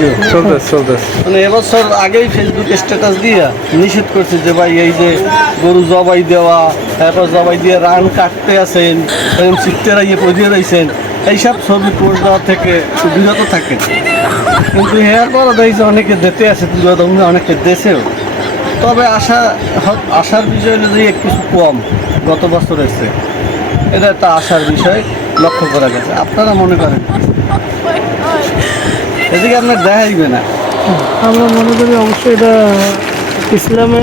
Video চলতেছে। মানে এবছর আগেই ফেসবুক স্ট্যাটাস দিয়ে নিষেধ করছে যে ভাই এই যে গরু জবাই দেওয়া, তারপর জবাই দিয়ে রান কাটতে আছেন, এরকম চিত্তে রাইয়ে পজিয়ে রয়েছেন, এইসব ছবি পোস্ট দেওয়া থেকে একটু বিরত থাকে। কিন্তু এর পর দেখছি অনেকে দিতে আছে, তুলে অনেকে দেশেও। তবে আশার বিষয় হলো যে কিছু কম গত বছর এসছে, এটা একটা আশার বিষয় লক্ষ্য করা গেছে। আপনারা মনে করেন এদিকে আপনার দেখাইবে না? আমরা মনে করি অবশ্যই এটা ইসলামে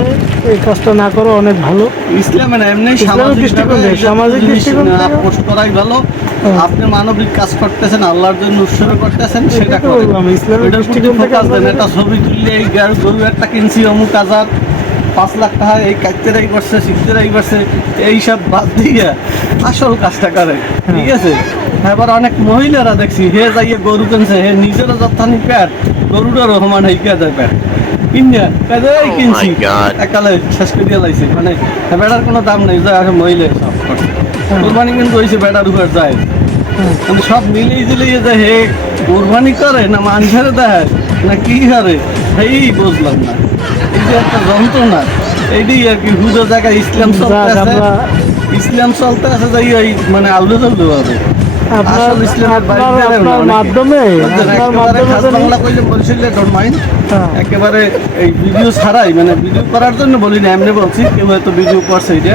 এই কাজটা না করা অনেক ভালো। ইসলামে না, এমনি ইসলামিক দৃষ্টিকোণ থেকে, সামাজিক দৃষ্টিকোণ থেকে পোস্ট করাই ভালো। আপনি মানবিক কাজ করতেছেন, আল্লাহর জন্য উৎসর্গ করতেছেন, সেটা এটাই তো করেন। বললাম, ইসলামিক ওইটার প্রতি দৃষ্টিকোণ থেকে ফোকাস দেন। আমরা- একটা ছবি তুললে এই গরু একটা কিনছি অমুক হাজার 5 লাখ টাকা, এই কাটতে রাই করছে, শিখতে রাই করছে, এইসব বাদ দিয়ে আসল কাজটা করে, ঠিক আছে? এবার অনেক মহিলারা দেখছি হে যাইয়ে গরু কিনছে, হে নিজেরও যত্থানি প্যাট, গরুটারও সমান হইকা যায় প্যাট কিনে এই কিনছি একালে শেষ করে দিয়ে লাইছে। মানে বেড়ার কোনো দাম নেই, যায় আসে মহিলা সব করছে। কোরবানি কিন্তু হয়েছে বেড়ার উপর যায়, মানে সব মিলিয়ে দিলিয়ে যায়। হে কোরবানি করে না মানুষের দেয় না কি করে, এই বুঝলাম না। এই যে একটা যন্ত্রণা, এইটাই আর কি হুজো জায়গায় ইসলাম চলতে যাক, আছে, আমরা- ইসলাম চলতে আছে যাই এই মানে আলু চলতে পারে। আপনার আসল ইসলামের বাইরে আপনার বেরোয় না আপনার অনেকে। মাধ্যমে বুঝলেন? আপনার একেবারে মাধ্যমে খাস যদি- বাংলা কইলে বলছিলে ডোন্ট মাইন্ড, হ্যাঁ। একেবারে এই ভিডিও ছাড়াই, মানে ভিডিও করার জন্য বলি না, এমনি বলছি, কেউ হয়তো ভিডিও করছে, এটা